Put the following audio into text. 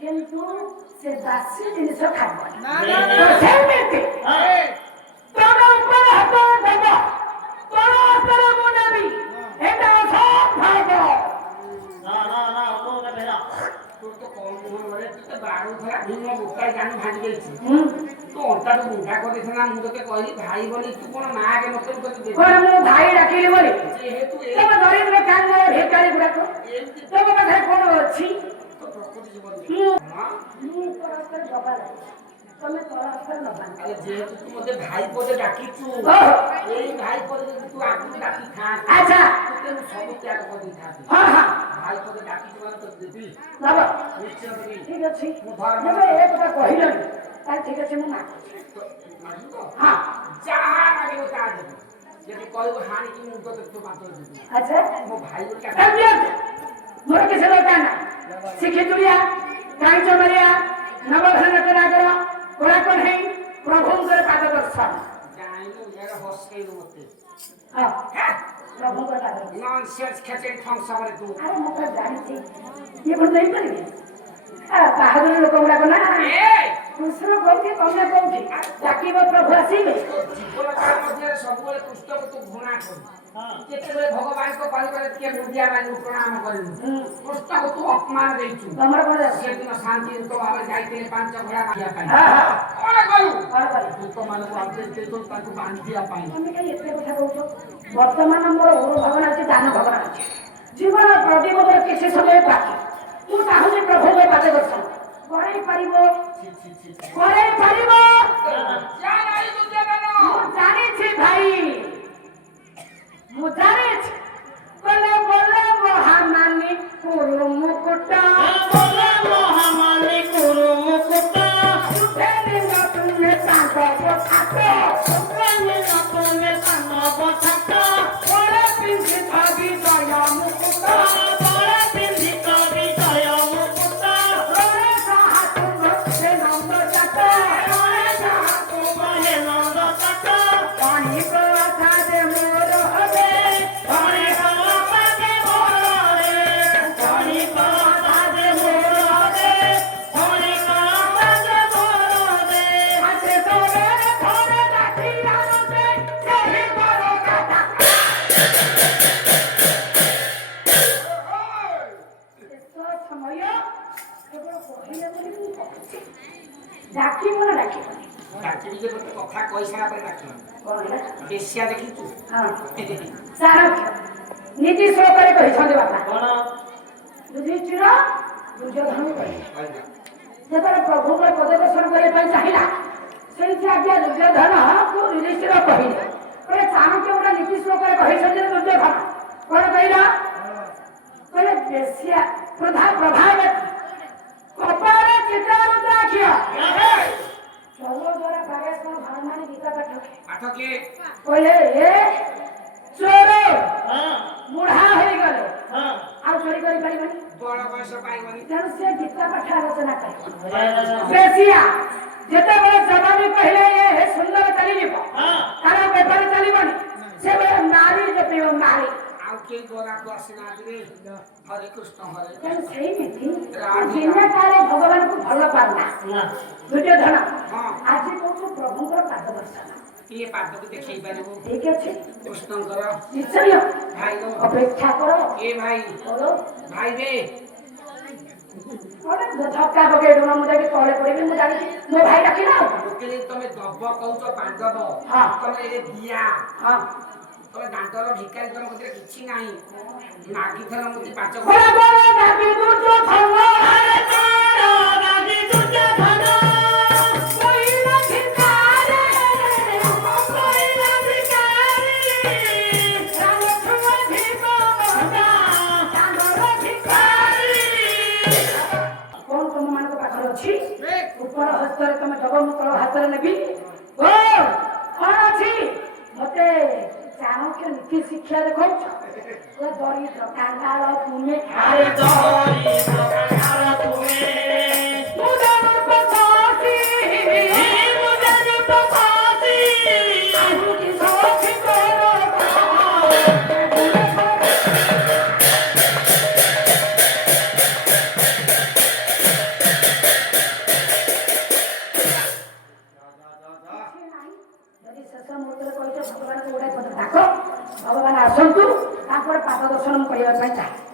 କିନ୍ତୁ ସେ ବାସି ଜିନିଷ ଖାଇବନି। ସେମିତି ତମ ଉପରେ ହାତ ଦେବ, ତମ ହାତରେ ମୁଁ ନେବି, ଏଟା ଅସମ୍ଭବ। ତୁ ତ କଣ ଘରେ ତୁ ତ ବାଡୁ ଧରା ଭିନ୍ନ ଗୋଟାଏ ଜାଣି ଭାଙ୍ଗି ଯାଇଛି। ତୁ ଅଣ୍ଟାକୁ ବୁଢା କରିଦେଇଥିଲା। ମୁଁ ତତେ କହିଲି ଭାଇ ବୋଲି ତୁ କଣ ମା କେ ମତେ କଣ ମୁଁ ଭାଇ ଡାକିଲି ବୋଲି? ଯେହେତୁ ତମ ଦରିଦ୍ର କାଙ୍ଗ ଭିକାରୀ ଗୁଡାକ ତମ ପାଖରେ କଣ ଅଛି? ପ୍ରକୃତି ଜୀବନ ମୁଁ ପରସ୍ପର ଦବା ତମେ ପରସ୍ପର ନବା। ଯେହେତୁ ତୁ ମତେ ଭାଇ ପଦେ ଡାକିଛୁ, ଏଇ ଭାଇ ପଦେ ଯଦି ତୁ ଆଗକୁ ଡାକିଥାନ୍ତୁ, ଆଚ୍ଛା ତତେ ମୁଁ ସବୁ ତ୍ୟାଗ କରିଦେଇଥାନ୍ତି। ଭାଇ ପଦେ ଡାକିଛୁ ମାନେ ତୋତେ ଦେବି, ନିଶ୍ଚୟ ଦେବି। ଠିକ ଅଛି, ମୁଁ ଧର୍ମ ଏ କଥା କହିଲନି ତାହେଲେ ଠିକ ଅଛି, ମୁଁ ମାଗୁଛି। ଯାହା ମାଗିବ ତାହା ଦେବି। ଯଦି କହିବୁ ହାଣିକି ମୁଁ ତତେ ତୁ ମାତ୍ର ଦେବି। ଆଚ୍ଛା ମୋ ଭାଇ ବୋଲି ମୋର କିଛି ଦରକାର ନାହିଁ। ଶିଖିତୁଳିଆ କାଇଁଚ ମାରିଆ ନବଘନ ନାଗର କୋଳା କଣ୍ଢେଇ ପ୍ରଭୁଙ୍କର ପାଦ ଦର୍ଶନ ଜାଣିଲୁ ଏଇଟା ହସେଇଲୁ ମତେ। ପ୍ରଭୁଙ୍କର ପାଦ ନନସେନ୍ସ ଖେଚେଡ଼ି ଫଙ୍କସନରେ ତୁ। ଆରେ ମୁଁ ତ ଜାଣିଛି ଇଏ କଣ ଦେଇପାରିବେ? ବାହାଦୁର ଲୋକ ଗୁଡାକ ନା। କୃଷ୍ଣ କୋଉଠି ତମେ କୋଉଠି ଡାକିବ ପ୍ରଭୁ ଆସିବେ। ଜୀବନ କାଳ ମଧ୍ୟରେ ସବୁବେଳେ କୃଷ୍ଣକୁ ତୁ ଘୃଣା କରୁ। ଯେତେବେଳେ ଭଗବାନଙ୍କ ପାଖରେ ଟିକେ ମୁଣ୍ଡିଆ ମାରି ପ୍ରଣାମ କରିବୁ, କୃଷ୍ଣକୁ ତୁ ଅପମାନ ଦେଇଛୁ। ତମର କଣ ସେଦିନ ଶାନ୍ତିୟୁତ ଭାବରେ ଯାଇଥିଲେ 5 ଘୋଡ଼ା ମାରିବା ପାଇଁ। କଣ କଲୁ? ଦୂତମାନଙ୍କୁ ଆଦେଶ ଦେଇଥିଲୁ ତାଙ୍କୁ ବାନ୍ଧିବା ପାଇଁ। ତମେ କାହିଁ ଏତେ କଥା କହୁଛ? ବର୍ତ୍ତମାନ ମୋର ଗୁରୁ ଭଗବାନ ଅଛି, ଦାନ ଭଗବାନ ଅଛି। ଜୀବନ ପ୍ରତିବଦର କିଛି ସମୟ ବାକି। ମୁଁ ଚାହୁଁଛି ପ୍ରଭୁଙ୍କ ପାଦ ଦର୍ଶନ କରେଇ ପାରିବ, କରେଇ ପାରିବ। ମୁଁ ଜାଣିଛି ଭାଇ, ମୁଁ ଜାଣିଛି। ବୋଲେ ବୋଲେ ମହାମାନି କୁରୁ ମୁକୁଟ, ବୋଲେ ମହାମାନି କୁରୁ ମୁକୁଟ, ସୁଫେନି ନତୁନେ ସାଙ୍ଗ ବଛାଟ, ସୁଫେନି ନତୁନେ ସାଙ୍ଗ ବଛାଟ, ବୋଲେ ପିନ୍ଧି ଥବି ଜୟ ମୁକୁଟ, ବୋଲେ ପିନ୍ଧି ଥବି ଜୟ ମୁକୁଟ, ବୋଲେ ସାହାତୁ ସେ ନନ୍ଦ ଜାତ, ବୋଲେ ସାହାତୁ ବହେ ନନ୍ଦ ଜାତ, ପାଣି କଥା ଦେ ମୋର ହବେ, ପାଣି କଥା ଦେ ମୋର ରେ, ପାଣି କଥା ଦେ ମୋର ହବେ, ପାଣି କଥା ଦେ ମୋର ରେ, ଆଛେ ତୋରେ ଥରେ ଡାକି ଆନନ୍ଦେ ସେହି ମୋର କଥା। ସମୟ କେବଳ କହିଲେ ବୋଲି ମୁଁ କହୁଛି, ଡାକିବ ନା ଡାକିବନି? ଡାକିବି ଯେ ଗୋଟେ କଥା କହିସାରିଲା ପରେ ଡାକିବି। କଣ ହେଲା? ବେଶ୍ୟା ଦେଖିଛୁ? ସାରଥ୍ୟ ନୀତି ଶ୍ଲୋକରେ କହିଛନ୍ତି ବାପା କଣ? ଯୁଧିଷ୍ଠିର ଦୁର୍ଯ୍ୟୋଧନକୁ କହିଲେ, ଯେତେବେଳେ ପ୍ରଭୁଙ୍କର ପଦଦର୍ଶନ କରିବା ପାଇଁ ଚାହିଁଲା, ସେଇଠି ଆଜ୍ଞା ଦୁର୍ଯ୍ୟୋଧନକୁ ଯୁଧିଷ୍ଠିର କହିଲେ, ଚାଣକ୍ୟ ଗୋଟେ ନୀତି ଶ୍ଲୋକରେ କହିଛନ୍ତି ଦୁର୍ଯ୍ୟୋଧନ କଣ କହିଲା? କହିଲେ ବେଶ୍ୟା ପ୍ରଭାବ କପାଳ ଚିତ୍ରାରୁଦ୍ରାକ୍ଷ ଚलो ଦ୍ୱାରା ପ୍ରବେଶ କଣ ହନୁମାନ ଗୀତା ପାଠ କିଏ କହିଲେ? ଏ ଚୋର ବୁଢା ହେଇଗଲେ ଆଉ ଚୋରି କରିପାରିବନି, ବଳ ବୟସ ପାଇବନି, ତେଣୁ ସେ ଗୀତା ପାଠ ଆଲୋଚନା କରେ। ବେଶିଆ ଯେତେବେଳେ ଜବାନୀ କହିଲେ ଏ ସୁନ୍ଦର ଚାଲିଯିବ, ତାର ବେପାର ଚାଲିବନି, ସେବେଳେ ନାରୀ ଜପିବ ନାରୀ। ଆଉ କେହି ଗୋରାକୁ ଆସିନାହାନ୍ତି। ହରେ କୃଷ୍ଣ ହରେ ତେଣୁ ସେଇମିତି ଦିନେ କାଳେ ଭଗବାନଙ୍କୁ ଭଲ ପାଉନା ଦୁର୍ଯ୍ୟୋଧନ। ଆଜି କହୁଛୁ ପ୍ରଭୁଙ୍କର ପାଦ ଦର୍ଶନ, କିଏ ପାଦକୁ ଦେଖେଇ ପାରିବୁ? ଠିକ ଅଛି କୃଷ୍ଣଙ୍କର ନିଶ୍ଚୟ ଭାଇ ଅପେକ୍ଷା କର। ଏ ଭାଇ ଭାଇ ରେ ଧକ୍କା ପକେଇ ଦଉନ, ମୁଁ ଯାଇକି ତଳେ ପଡିବି। ମୁଁ ଜାଣିଛି ମୋ ଭାଇ ଡାକିଲା ଆଉ ତମେ ଦବ କହୁଛ ପାଣ୍ଡବ, ତମେ ଏ ଦିଆ ତମେ ଦାଣ୍ଡର ଭିକାରୀ, ତମ କତିରେ କିଛି ନାହିଁ। ମାଗିଥର ମୁଦି 5 ଉପର ହସ୍ତରେ ତମେ ଦବ, ମୁଁ ତଳ ହାତରେ ନେବି। କଣ ଅଛି? ମତେ ଚାଣକ୍ୟ ନୀତି ଶିକ୍ଷା ଦେଖାଉଛ? ଦରିଦ୍ର କାଙ୍ଗାଳ ତୁମେ, କହିବା ପାଇଁ ଚାହେଁ